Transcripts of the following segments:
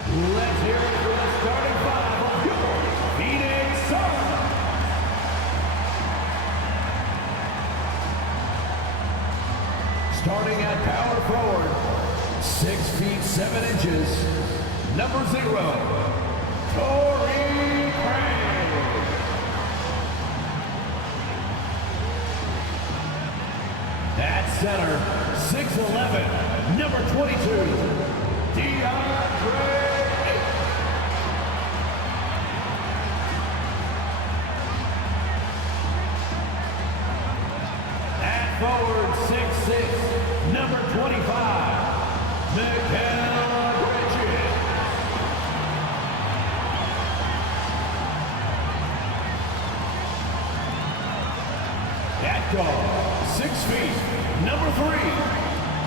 Let's hear it for the starting five of your Phoenix Suns. Starting at power forward, 6 feet 7 inches, number 0, Torrey Craig. At center, 6'11", number 22, DeAndre. At forward, 6'6", number 25, Mikal Bridges. At guard, 6 feet, number 3,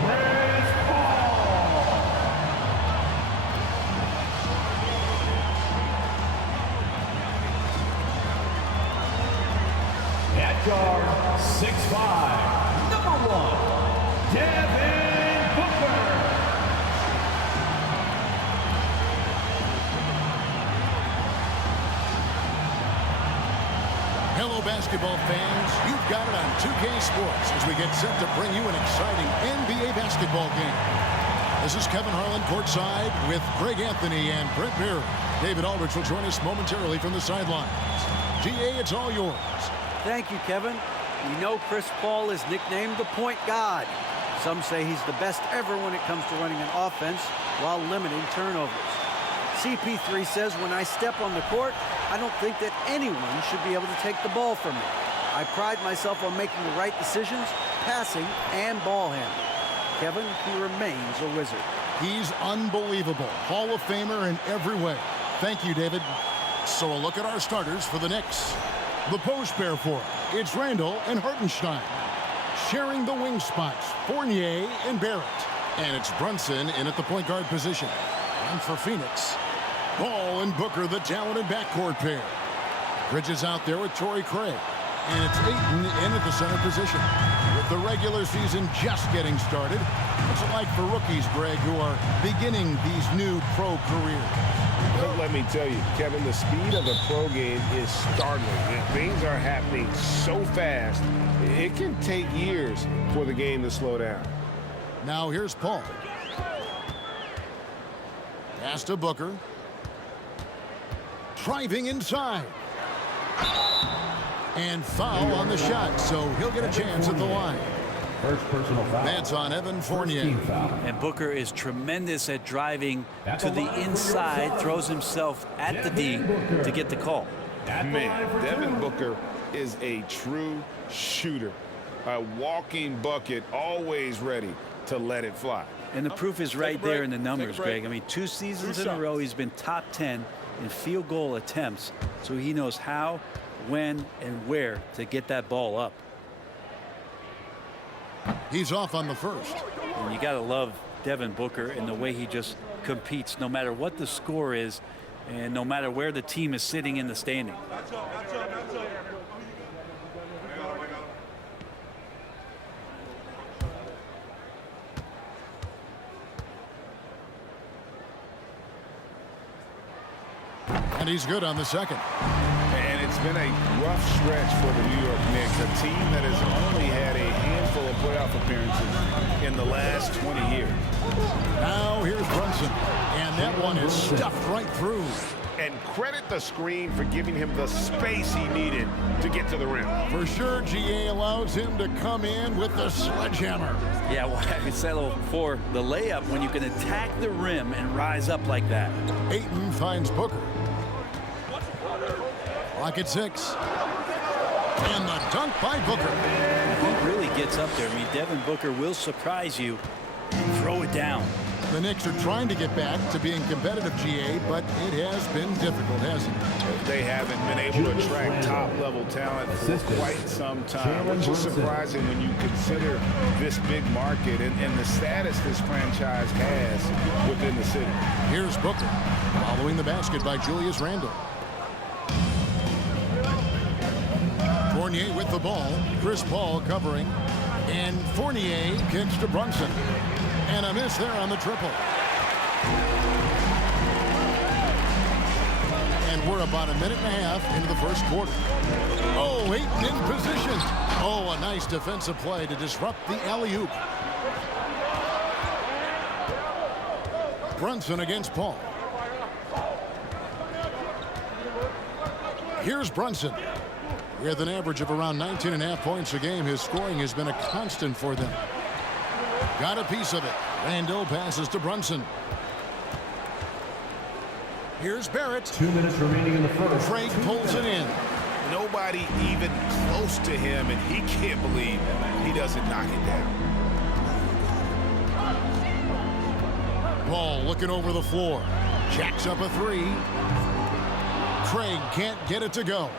Chris Paul. At guard, 6'5", number 1, Devin Booker. Hello, basketball fans. You've got it on 2K Sports as we get set to bring you an exciting NBA basketball game. This is Kevin Harlan courtside with Greg Anthony and Brent Beard. David Aldridge will join us momentarily from the sidelines. GA, it's all yours. Thank you, Kevin. We know Chris Paul is nicknamed the point god. Some say he's the best ever when it comes to running an offense while limiting turnovers. CP3 says, when I step on the court, I don't think that anyone should be able to take the ball from me. I pride myself on making the right decisions, passing and ball handling. Kevin, he remains a wizard. He's unbelievable. Hall of Famer in every way. Thank you, David. So a look at our starters for the Knicks. The post pair for it. It's Randall and Hartenstein. Sharing the wing spots, Fournier and Barrett. And it's Brunson in at the point guard position. And for Phoenix, Ball and Booker, the talented backcourt pair. Bridges out there with Torrey Craig. And it's Ayton in at the center position. With the regular season just getting started, what's it like for rookies, Greg, who are beginning these new pro careers? Well, let me tell you, Kevin, the speed of the pro game is startling. Things are happening so fast, it can take years for the game to slow down. Now here's Paul. Pass to Booker. Driving inside. And foul on the shot, so he'll get a chance at the line. First personal foul. That's on Evan Fournier. And Booker is tremendous at driving to the inside, throws himself at the D to get the call. Man, Devin Booker is a true shooter. A walking bucket, always ready to let it fly. And the proof is right there in the numbers, Greg. I mean, 2 seasons in a row, he's been top 10 in field goal attempts, so he knows how, when, and where to get that ball up. He's off on the first. And you got to love Devin Booker and the way he just competes, no matter what the score is, and no matter where the team is sitting in the standing. And he's good on the second. And it's been a rough stretch for the New York Knicks, a team that has only had a handful of playoff appearances in the last 20 years. Now here's Brunson. And that one is stuffed right through. And credit the screen for giving him the space he needed to get to the rim. For sure, GA allows him to come in with the sledgehammer. Yeah, well, I settle for the layup when you can attack the rim and rise up like that. Ayton finds Booker. Clock at 6. And the dunk by Booker. He really gets up there. I mean, Devin Booker will surprise you and throw it down. The Knicks are trying to get back to being competitive, GA, but it has been difficult, hasn't it? They haven't been able to attract top-level talent for quite some time, which is surprising when you consider this big market and the status this franchise has within the city. Here's Booker, following the basket by Julius Randle. Fournier with the ball, Chris Paul covering, and Fournier kicks to Brunson. And a miss there on the triple. We're about a minute and a half into the first quarter. Oh, Ayton in position. Oh, a nice defensive play to disrupt the alley-oop. Brunson against Paul. Here's Brunson. With an average of around 19.5 points a game, his scoring has been a constant for them. Got a piece of it. Randall passes to Brunson. Here's Barrett. 2 minutes remaining in the first. Craig pulls it in. Nobody even close to him, and he can't believe he doesn't knock it down. Ball looking over the floor. Jacks up a three. Craig can't get it to go.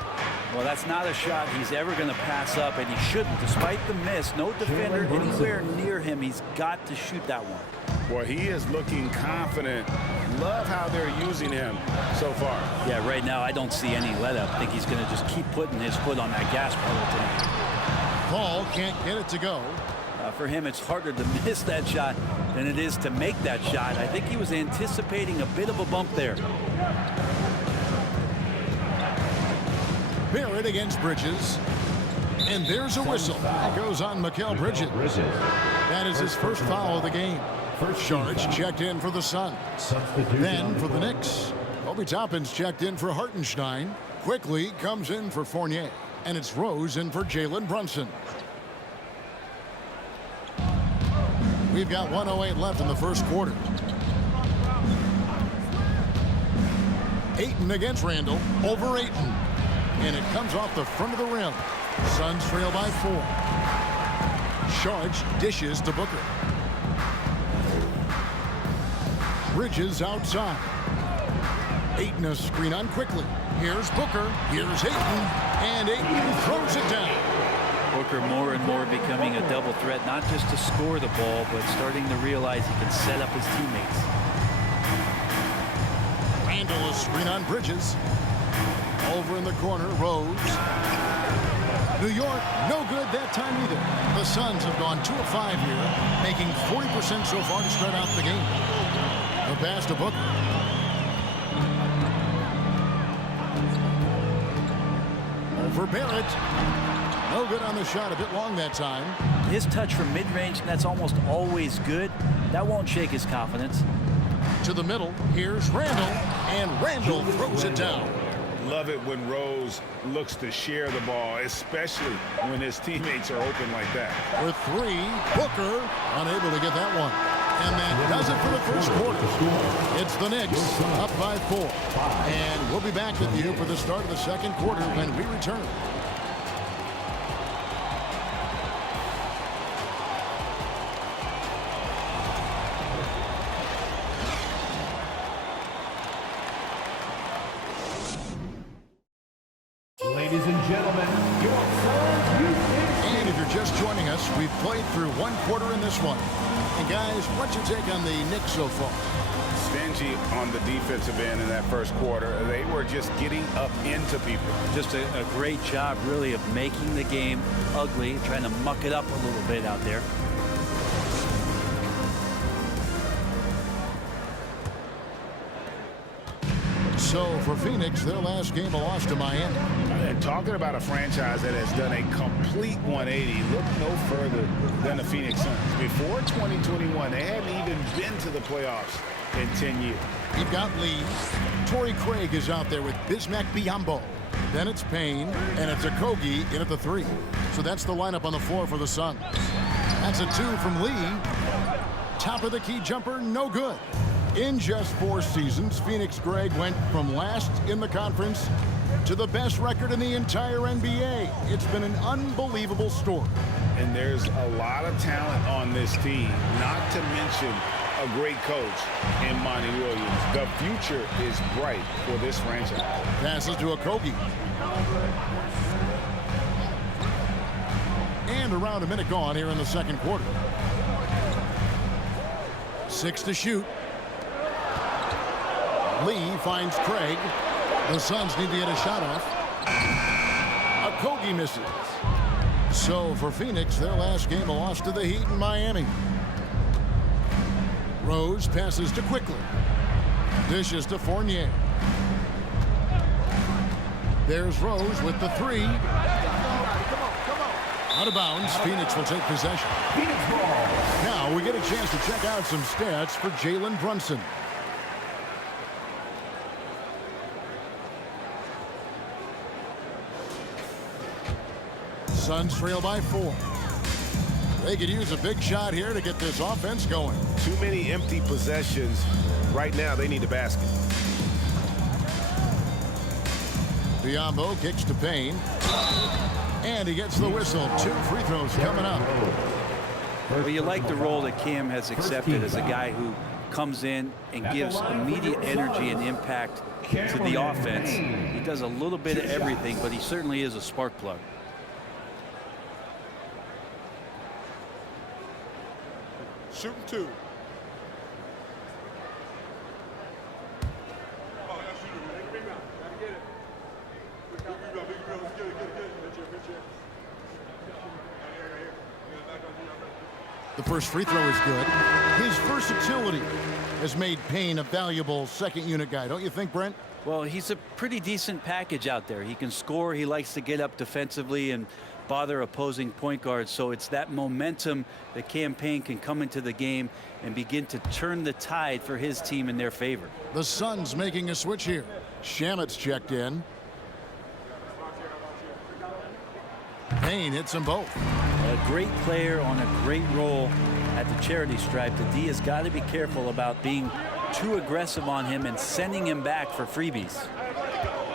Well, that's not a shot he's ever going to pass up, and he shouldn't. Despite the miss, no defender anywhere near him. He's got to shoot that one. Boy, he is looking confident. Love how they're using him so far. Yeah, right now I don't see any let-up. I think he's going to just keep putting his foot on that gas pedal tonight. Paul can't get it to go. For him, it's harder to miss that shot than it is to make that shot. I think he was anticipating a bit of a bump there. Barrett against Bridges. And there's a whistle. That goes on Mikal Bridges. That is his first foul of the game. First charge checked in for the Suns. Then for the Knicks, Obi Toppin's checked in for Hartenstein. Quickly comes in for Fournier. And it's Rose in for Jalen Brunson. We've got 1:08 left in the first quarter. Ayton against Randall. Over Ayton. And it comes off the front of the rim. Suns trail by 4. Charge dishes to Booker. Bridges outside. Ayton a screen on quickly. Here's Booker. Here's Ayton. And Ayton throws it down. Booker more and more becoming a double threat, not just to score the ball, but starting to realize he can set up his teammates. Randall a screen on Bridges. Over in the corner, Rose. New York, no good that time either. The Suns have gone 2 of 5 here, making 40% so far to start out the game. The pass to Booker. Over Barrett. No good on the shot, a bit long that time. His touch from mid-range, that's almost always good. That won't shake his confidence. To the middle, here's Randall, and Randall throws it down. Love it when Rose looks to share the ball, especially when his teammates are open like that. With 3, Booker unable to get that one. And that does it for the first quarter. It's the Knicks up by 4. And we'll be back with you for the start of the second quarter when we return. Ladies and gentlemen, your Suns And if you're just joining us, we've played through 1 quarter in this one. And guys, what's your take on the Knicks so far? Stingy on the defensive end in that first quarter. They were just getting up into people. Just a great job, really, of making the game ugly, trying to muck it up a little bit out there. So for Phoenix, their last game a loss to Miami. And talking about a franchise that has done a complete 180, look no further than the Phoenix Suns. Before 2021, they hadn't even been to the playoffs in 10 years. You've got Lee. Torrey Craig is out there with Bismack Biyombo. Then it's Payne, and it's Okogie in at the 3. So that's the lineup on the floor for the Suns. That's a 2 from Lee. Top of the key jumper, no good. In just 4 seasons, Phoenix Greg went from last in the conference to the best record in the entire NBA. It's been an unbelievable story. And there's a lot of talent on this team, not to mention a great coach in Monty Williams. The future is bright for this franchise. Passes to Okogie. And around a minute gone here in the second quarter. 6 to shoot. Lee finds Craig. The Suns need to get a shot off. Okogie misses. So for Phoenix, their last game a loss to the Heat in Miami. Rose passes to Quickly. Dishes to Fournier. There's Rose with the three. Out of bounds. Phoenix will take possession. Phoenix ball. Now we get a chance to check out some stats for Jalen Brunson. Suns trail by 4. They could use a big shot here to get this offense going. Too many empty possessions. Right now, they need a basket. Biombo kicks to Payne. And he gets the whistle. 2 free throws coming up. Well, you like the role that Cam has accepted as a guy who comes in and gives immediate energy and impact to the offense. He does a little bit of everything, but he certainly is a spark plug. Shooting 2. The first free throw is good. His versatility has made Payne a valuable second unit guy, don't you think, Brent? Well, he's a pretty decent package out there. He can score. He likes to get up defensively and bother opposing point guards. So it's that momentum that Cam Payne can come into the game and begin to turn the tide for his team in their favor. The Suns making a switch here. Shamet's checked in. Payne hits them both. A great player on a great role at the charity stripe. The D has got to be careful about being too aggressive on him and sending him back for freebies.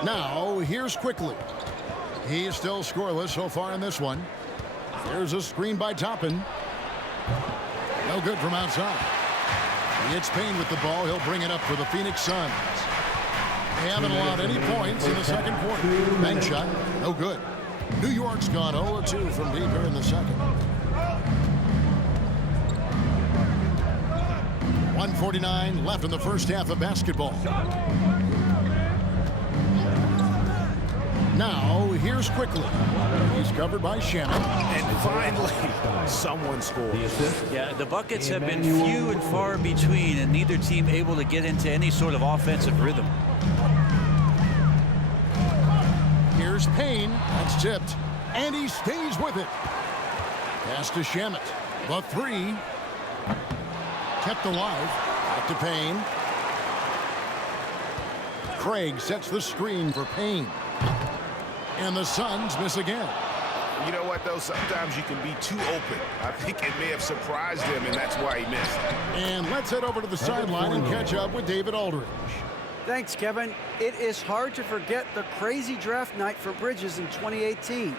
Now, here's Quickly. He's still scoreless so far in this one. There's a screen by Toppin. No good from outside. He hits Payne with the ball. He'll bring it up for the Phoenix Suns. They haven't allowed any points in the second quarter. Bank shot, no good. New York's gone 0-2 from deep here in the second. 1:49 left in the first half of basketball. Now, here's Quickly. He's covered by Shannon. And finally, someone scores. Yeah, the buckets have been few and far between, and neither team able to get into any sort of offensive rhythm. Here's Payne. That's tipped. And he stays with it. Pass to Shamet. The three. Kept alive. Back to Payne. Craig sets the screen for Payne. And the Suns miss again. You know what, though? Sometimes you can be too open. I think it may have surprised him, and that's why he missed. And let's head over to the sideline and catch up with David Aldridge. Thanks, Kevin. It is hard to forget the crazy draft night for Bridges in 2018.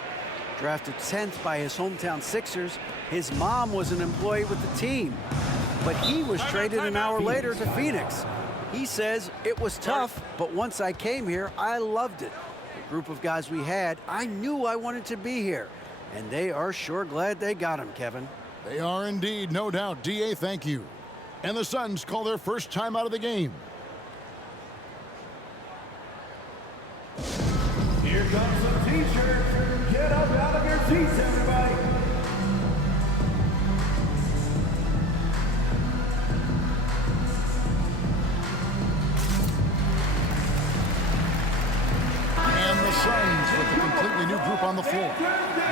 Drafted 10th by his hometown Sixers, his mom was an employee with the team. But he was traded an hour later to Phoenix. He says, it was tough, but once I came here, I loved it. The group of guys we had, I knew I wanted to be here. And they are sure glad they got him, Kevin. They are indeed, no doubt. D.A., thank you. And the Suns call their first time out of the game. Here comes some t-shirts. Get up out of your seats, everybody. And the Suns with a completely new group on the floor.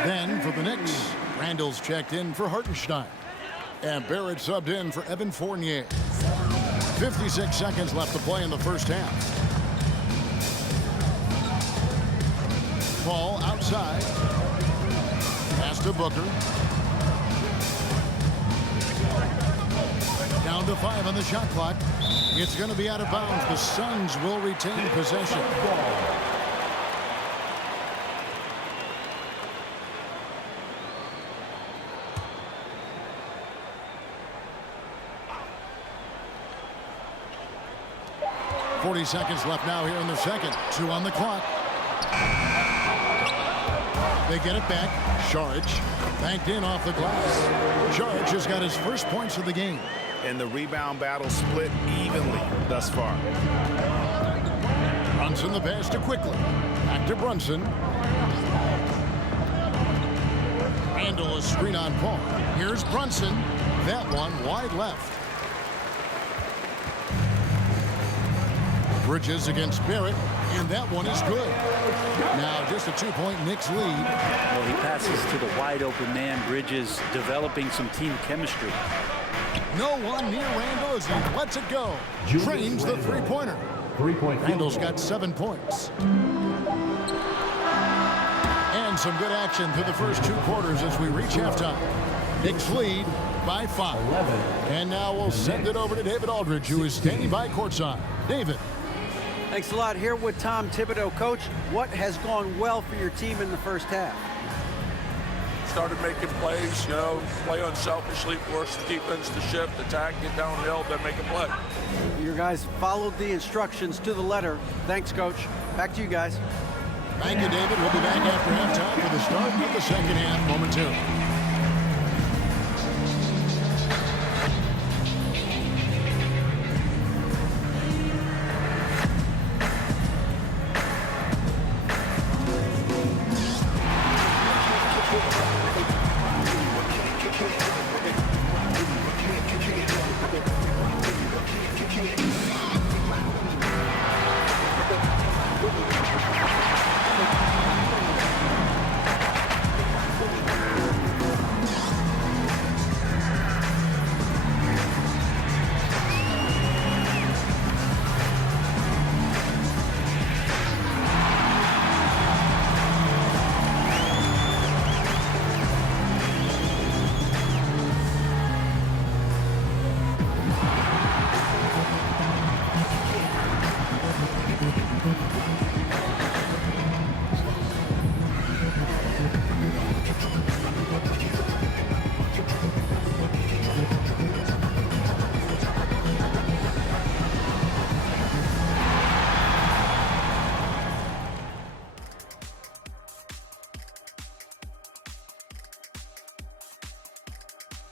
Then for the Knicks, Randall's checked in for Hartenstein. And Barrett subbed in for Evan Fournier. 56 seconds left to play in the first half. Ball outside. Pass to Booker. Down to 5 on the shot clock. It's going to be out of bounds. The Suns will retain possession. .40 seconds left now here in the second. 2 on the clock. They get it back. Saric banked in off the glass. Saric has got his first points of the game. And the rebound battle split evenly thus far. Brunson the pass to Quickly. Back to Brunson. Randall a screen on Paul. Here's Brunson. That one wide left. Bridges against Barrett, and that one is good. Now just a 2-point Knicks lead. Well, he passes to the wide open man. Bridges developing some team chemistry. No one near Randall as he lets it go. Trains the three-pointer. Randall's got 7 points. And some good action through the first 2 quarters as we reach halftime. Knicks lead by 5. And now we'll send it over to David Aldridge, who is standing by courtside. David. Thanks a lot. Here with Tom Thibodeau. Coach, what has gone well for your team in the first half? Started making plays, play unselfishly, force the defense to shift, attack, get downhill, then make a play. Your guys followed the instructions to the letter. Thanks, Coach. Back to you guys. Thank you, David. We'll be back after halftime for the start of the second half momentarily.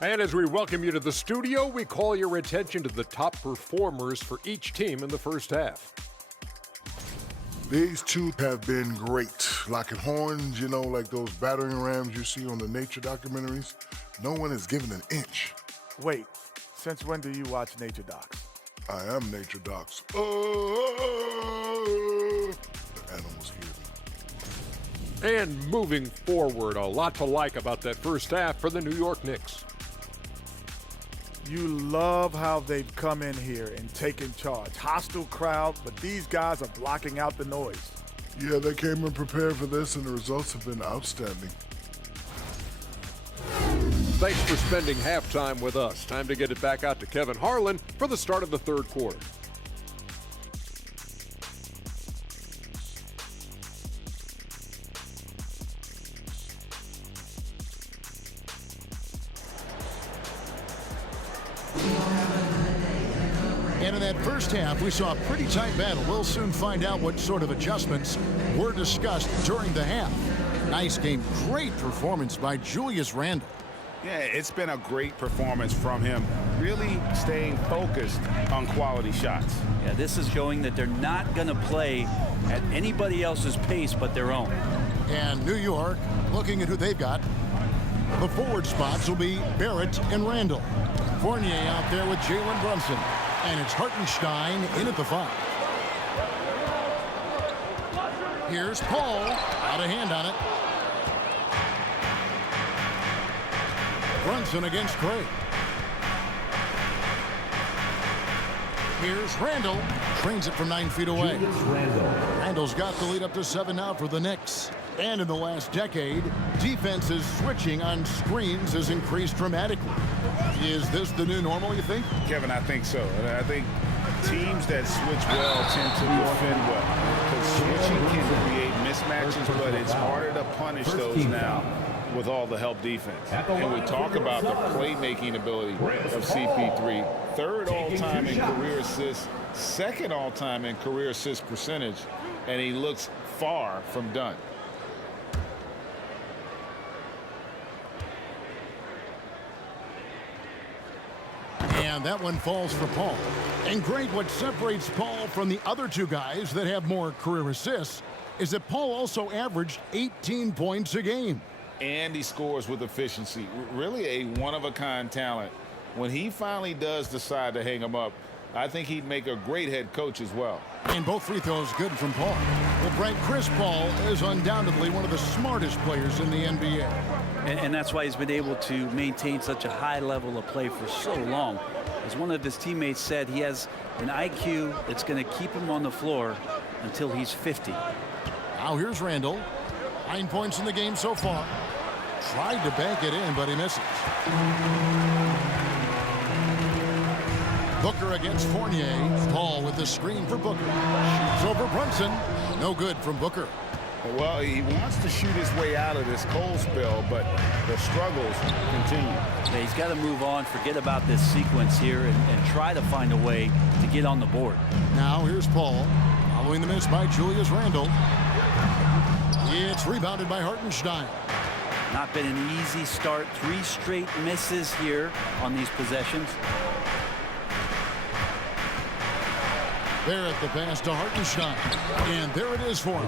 And as we welcome you to the studio, we call your attention to the top performers for each team in the first half. These two have been great. Locking horns, like those battering rams you see on the nature documentaries. No one has given an inch. Wait, since when do you watch nature docs? I am nature docs. The animals hear me. And moving forward, a lot to like about that first half for the New York Knicks. You love how they've come in here and taken charge. Hostile crowd, but these guys are blocking out the noise. Yeah, they came in prepared for this, and the results have been outstanding. Thanks for spending halftime with us. Time to get it back out to Kevin Harlan for the start of the third quarter. And in that first half, we saw a pretty tight battle. We'll soon find out what sort of adjustments were discussed during the half. Nice game. Great performance by Julius Randle. Yeah, it's been a great performance from him, really staying focused on quality shots. Yeah, this is showing that they're not going to play at anybody else's pace but their own. And New York, looking at who they've got, the forward spots will be Barrett and Randall. Fournier out there with Jalen Brunson. And it's Hartenstein in at the 5. Here's Paul. Out of hand on it. Brunson against Craig. Here's Randall. Trains it from 9 feet away. Randall's got the lead up to 7 now for the Knicks. And in the last decade, defenses switching on screens has increased dramatically. Is this the new normal, you think? Kevin, I think so. I think teams that switch well tend to defend well. Because switching can create mismatches, but it's harder to punish those now with all the help defense. And we talk about the playmaking ability of CP3. 3rd all-time in career assists, 2nd all-time in career assist percentage, and he looks far from done. And that one falls for Paul. And great, what separates Paul from the other 2 guys that have more career assists is that Paul also averaged 18 points a game. And he scores with efficiency. Really a one-of-a-kind talent. When he finally does decide to hang him up, I think he'd make a great head coach as well. And both free throws good from Paul. Well, Brent, Chris Paul is undoubtedly one of the smartest players in the NBA. And that's why he's been able to maintain such a high level of play for so long. As one of his teammates said, he has an IQ that's going to keep him on the floor until he's 50. Now here's Randall. 9 points in the game so far. Tried to bank it in, but he misses. Booker against Fournier. Paul with the screen for Booker. Shoots over Brunson. No good from Booker. Well, he wants to shoot his way out of this cold spell, but the struggles continue. Yeah, he's got to move on, forget about this sequence here, and try to find a way to get on the board. Now here's Paul. Following the miss by Julius Randle. It's rebounded by Hartenstein. Not been an easy start. 3 straight misses here on these possessions. There at the pass to Hartenstein. And there it is for him.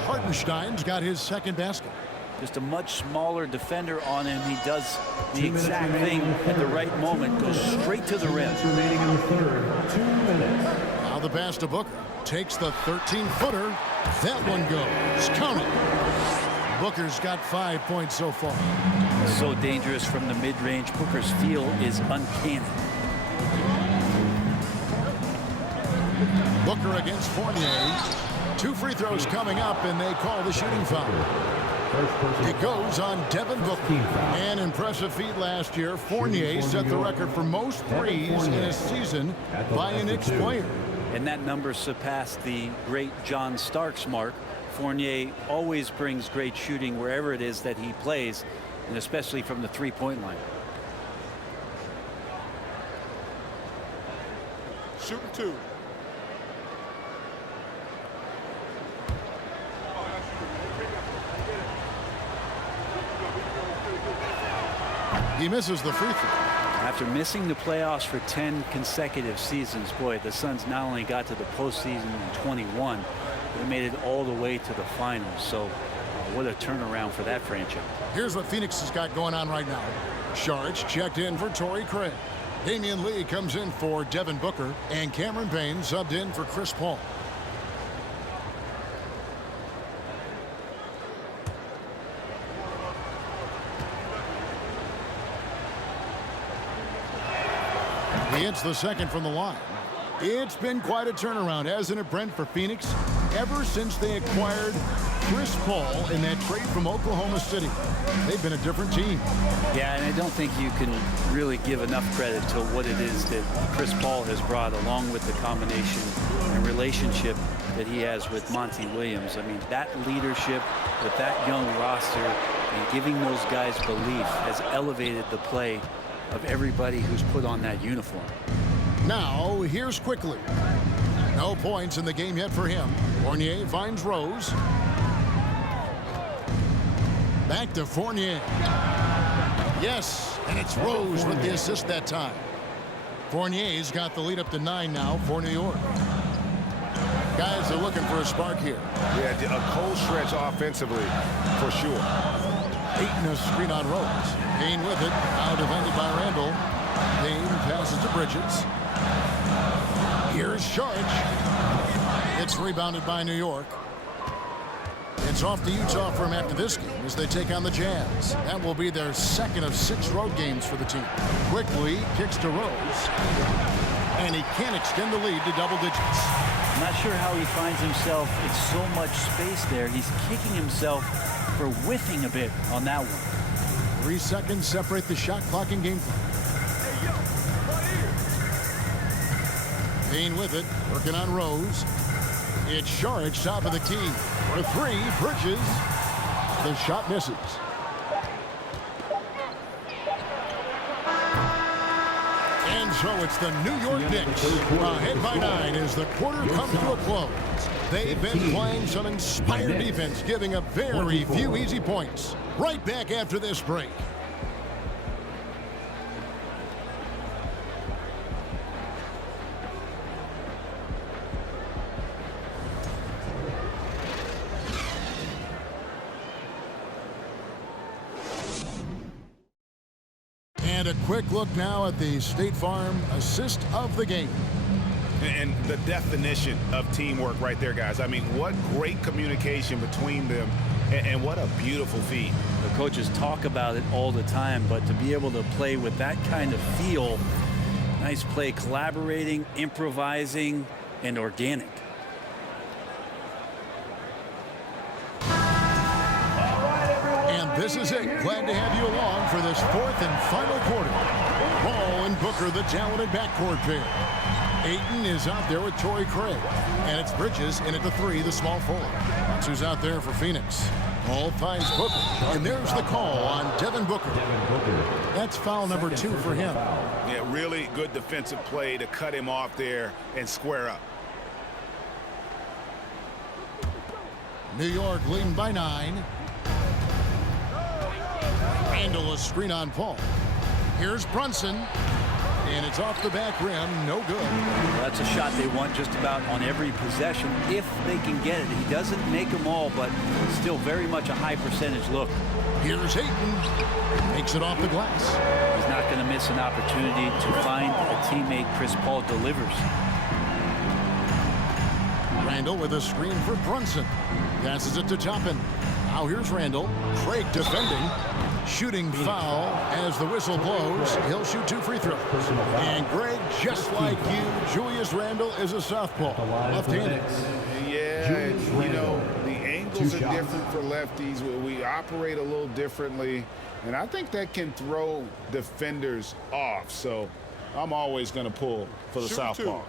Hartenstein's got his second basket. Just a much smaller defender on him. He does the exact thing at the right moment. Goes straight to the rim. Remaining in the third. 2 minutes. Now the pass to Booker. Takes the 13-footer. That one goes. Count it. Booker's got 5 points so far. So dangerous from the mid-range. Booker's feel is uncanny. Booker against Fournier. 2 free throws coming up, and they call the shooting foul. It goes on Devin Booker. An impressive feat last year. Fournier set the record for most threes in a season by a Knicks player. And that number surpassed the great John Starks mark. Fournier always brings great shooting wherever it is that he plays, and especially from the three-point line. Shooting 2. He misses the free throw. After missing the playoffs for 10 consecutive seasons, boy, the Suns not only got to the postseason in 21, they made it all the way to the finals. So what a turnaround for that franchise. Here's what Phoenix has got going on right now. Shards checked in for Torrey Craig. Damian Lee comes in for Devin Booker, and Cameron Payne subbed in for Chris Paul. He hits the second from the line. It's been quite a turnaround, hasn't it, Brent, for Phoenix? Ever since they acquired Chris Paul in that trade from Oklahoma City, they've been a different team. Yeah, and I don't think you can really give enough credit to what it is that Chris Paul has brought, along with the combination and relationship that he has with Monty Williams. I mean, that leadership with that young roster and giving those guys belief has elevated the play of everybody who's put on that uniform. Now, here's Quickly. No points in the game yet for him. Fournier finds Rose. Back to Fournier. Yes, and it's Rose with the assist that time. Fournier's got the lead up to 9 now for New York. Guys are looking for a spark here. Yeah, a cold stretch offensively, for sure. Ayton a screen on Rose. Payne with it. Now defended by Randall. Payne passes to Bridges. Here's Sharge. It's rebounded by New York. It's off to Utah for him after this game as they take on the Jazz. That will be their second of 6 road games for the team. Quickly kicks to Rose. And he can't extend the lead to double digits. I'm not sure how he finds himself. It's so much space there. He's kicking himself for whiffing a bit on that one. 3 seconds separate the shot clock and game clock. Payne with it, working on Rose. It's Sharge top of the key. For 3, Bridges. The shot misses. And so it's the New York Knicks. Ahead by 9 as the quarter comes to a close. They've been playing some inspired defense, giving up very few easy points. Right back after this break. And a quick look now at the State Farm assist of the game. And the definition of teamwork right there, guys. I mean, what great communication between them, and what a beautiful feed. The coaches talk about it all the time, but to be able to play with that kind of feel, nice play, collaborating, improvising, and organic. And this is it. Glad to have you along for this fourth and final quarter. Ball and Booker, the talented backcourt pair. Ayton is out there with Torrey Craig. And it's Bridges in at the 3, the small forward. That's who's out there for Phoenix. Ball finds Booker. And there's the call on Devin Booker. That's foul number 2 for him. Yeah, really good defensive play to cut him off there and square up. New York leading by 9. Randall, a screen on Paul. Here's Brunson. And it's off the back rim. No good. Well, that's a shot they want just about on every possession if they can get it. He doesn't make them all, but still very much a high percentage look. Here's Ayton. Makes it off the glass. He's not going to miss an opportunity to find a teammate. Chris Paul delivers. Randall with a screen for Brunson. Passes it to Toppin. Now here's Randall. Craig defending. Shooting foul as the whistle blows. He'll shoot 2 free throws. And Greg, just like you, Julius Randle is a southpaw, left-handed. Yeah, you know, the angles are different for lefties. We operate a little differently, and I think that can throw defenders off. So I'm always going to pull for the southpaw.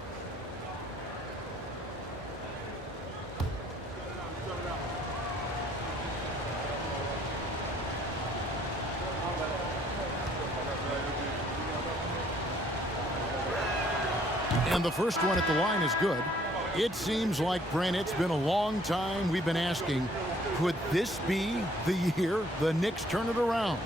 And the first one at the line is good. It seems like, Brent, it's been a long time we've been asking, could this be the year the Knicks turn it around?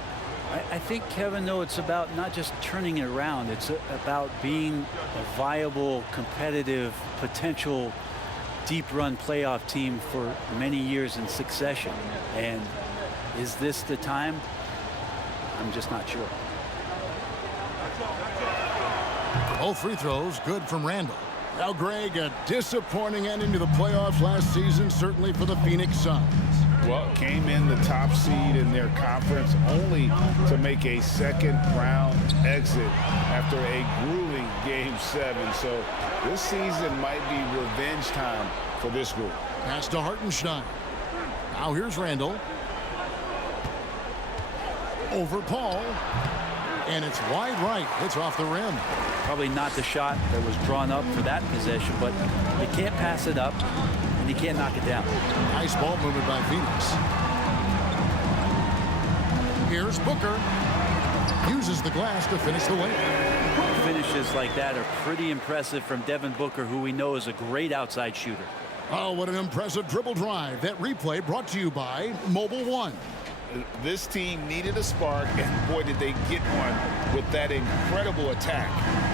I think, Kevin, though, it's about not just turning it around. It's about being a viable, competitive, potential deep-run playoff team for many years in succession. And is this the time? I'm just not sure. Both free throws good from Randall. Now, Greg, a disappointing ending to the playoffs last season, certainly for the Phoenix Suns. Well, came in the top seed in their conference only to make a second-round exit after a grueling Game 7. So this season might be revenge time for this group. Pass to Hartenstein. Now here's Randall. Over Paul. And it's wide right. It's off the rim. Probably not the shot that was drawn up for that possession, but you can't pass it up, and you can't knock it down. Nice ball movement by Phoenix. Here's Booker. Uses the glass to finish the layup. Finishes like that are pretty impressive from Devin Booker, who we know is a great outside shooter. Oh, what an impressive dribble drive. That replay brought to you by Mobile One. This team needed a spark, and boy, did they get one with that incredible attack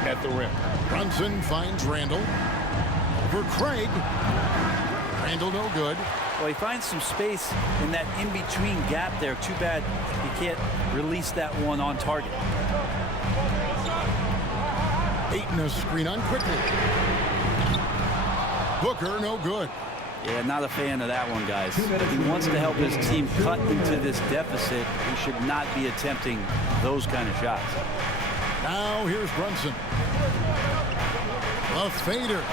at the rim. Brunson finds Randall. Over Craig. Randall no good. Well, he finds some space in that in-between gap there. Too bad he can't release that one on target. Ayton a screen on quickly. Booker no good. Yeah, not a fan of that one, guys. If he wants to help his team cut into this deficit, he should not be attempting those kind of shots. Now here's Brunson. A fader.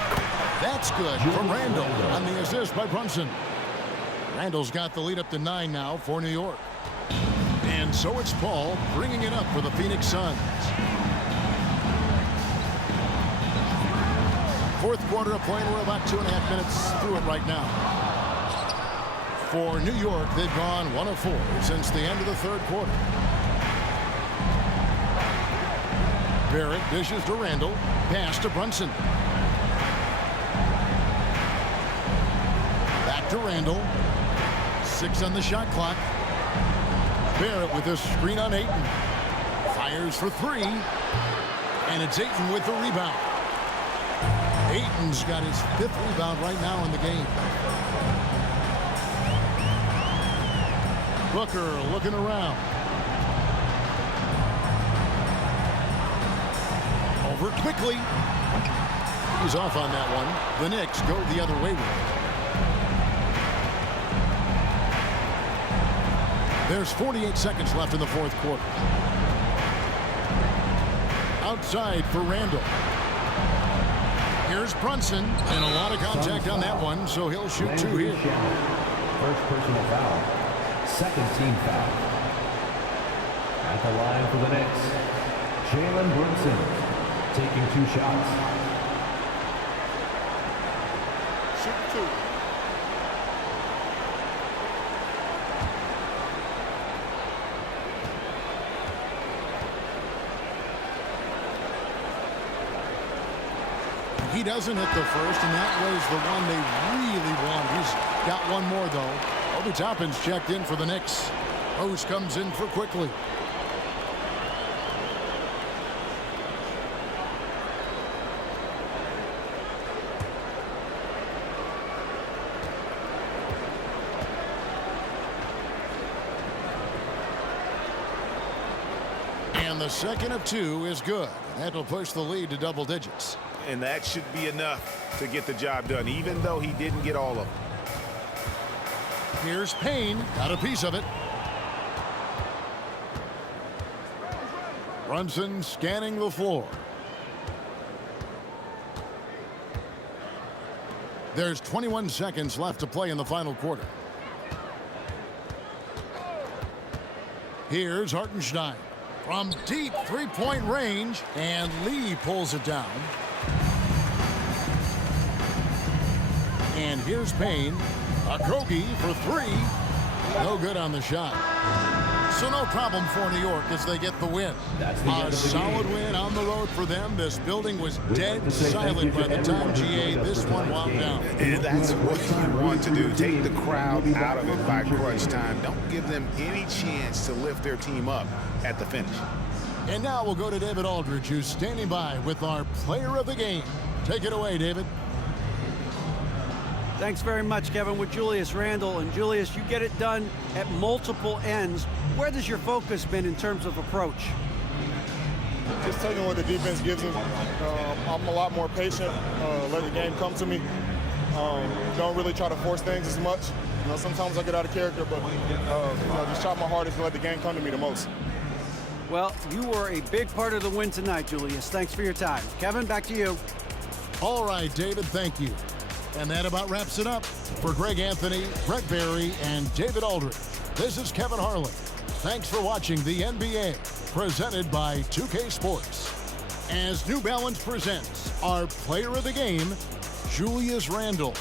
That's good from Randall on the assist by Brunson. Randall's got the lead up to 9 now for New York. And so it's Paul bringing it up for the Phoenix Suns. Fourth quarter of play, and we're about 2.5 minutes through it right now. For New York, they've gone 1 of 4 since the end of the third quarter. Barrett dishes to Randall. Pass to Brunson. Back to Randall. 6 on the shot clock. Barrett with a screen on Ayton. Fires for 3. And it's Ayton with the rebound. Ayton's got his 5th rebound right now in the game. Booker looking around. Turnover quickly. He's off on that one. The Knicks go the other way with it. There's 48 seconds left in the fourth quarter. Outside for Randall. Here's Brunson, and a lot of contact on that one, so he'll shoot two here. First personal foul. Second team foul. At the line for the Knicks, Jalen Brunson taking 2 shots. Shoot 2. He doesn't hit the first, and that was the one they really wanted. He's got one more, though. Obi Toppin's checked in for the Knicks. Rose comes in for quickly. And the second of 2 is good. That'll push the lead to double digits. And that should be enough to get the job done, even though he didn't get all of them. Here's Payne. Got a piece of it. Brunson scanning the floor. There's 21 seconds left to play in the final quarter. Here's Hartenstein. From deep three-point range, and Lee pulls it down. And here's Payne. Okogie for 3. No good on the shot. So no problem for New York as they get the win. A solid win on the road for them. This building was dead silent by the time GA this one wound down. And that's what you want to do. Take the crowd out of it by crunch time. Don't give them any chance to lift their team up at the finish. And now we'll go to David Aldridge, who's standing by with our player of the game. Take it away, David. Thanks very much, Kevin, with Julius Randle. And Julius, you get it done at multiple ends. Where does your focus been in terms of approach? Just taking what the defense gives them. I'm a lot more patient, let the game come to me. Don't really try to force things as much. You know, sometimes I get out of character, but just try my hardest to let the game come to me the most. Well, you were a big part of the win tonight, Julius. Thanks for your time. Kevin, back to you. All right, David, thank you. And that about wraps it up. For Greg Anthony, Brett Barry, and David Aldridge, this is Kevin Harlan. Thanks for watching the NBA, presented by 2K Sports. As New Balance presents our player of the game, Julius Randle.